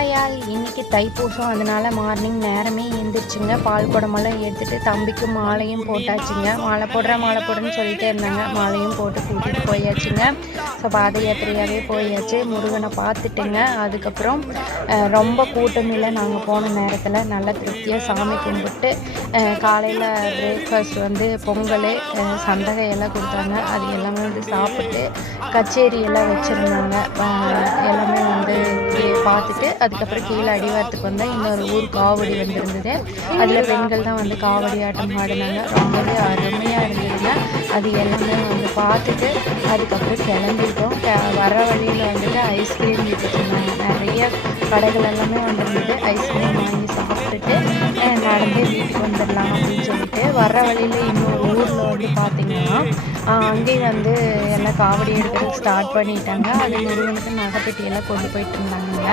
ஹாயால் இன்னைக்கு தைப்பூசம், அதனால மார்னிங் நேரமே எழுந்திரிச்சுங்க. பால் குடமெல்லாம் எடுத்துகிட்டு தம்பிக்கு மாலையும் போட்டாச்சுங்க. மாலை போடுறேன்னு சொல்லிகிட்டே இருந்தாங்க. மாலையும் போட்டு கூட்டிகிட்டு போயாச்சுங்க. ஸோ பாத யாத்திரையாகவே போயாச்சு. முருகனை பார்த்துட்டுங்க. அதுக்கப்புறம் ரொம்ப கூட்டம் இல்லை. நாங்கள் போன நேரத்தில் நல்ல திருப்தியாக சாமி கும்பிட்டு காலையில் பிரேக்ஃபாஸ்ட் வந்து பொங்கல், சந்தகையெல்லாம் கொடுத்தாங்க. அது எல்லாமே வந்து சாப்பிட்டு கச்சேரியெல்லாம் வச்சுருந்தாங்க. எல்லாமே வந்து பார்த்துட்டு அதுக்கப்புறம் கீழே அடிவாரத்துக்கு வந்தால் இன்னொரு ஊர் காவடி வந்துருந்தது. அதில் பெண்கள் தான் வந்து காவடி ஆட்டம் ஆடினாங்க. ரொம்பவே அருமையாக இருந்ததுங்க. அது எல்லாமே வந்து பார்த்துட்டு அதுக்கப்புறம் கிளம்பிட்டோம். வர வழியில் வந்துட்டு ஐஸ்கிரீம் விற்றுருந்தாங்க. நிறைய கடைகள் எல்லாமே வந்துருந்தது. ஐஸ்கிரீம் வாங்கி சாப்பிட்டுட்டு நடந்து வீட்டுக்கு வந்துடலாம் அப்படின்னு சொல்லிட்டு வர வழியில் இன்னொரு ஊரில் வந்து பார்த்திங்கன்னா அங்கேயும் வந்து எல்லாம் காவடி எடுக்கிறதுக்கு ஸ்டார்ட் பண்ணிட்டாங்க. அது முருகனுக்கு நகைப்பெட்டியெல்லாம் கொண்டு போயிட்டு இருந்தாங்க.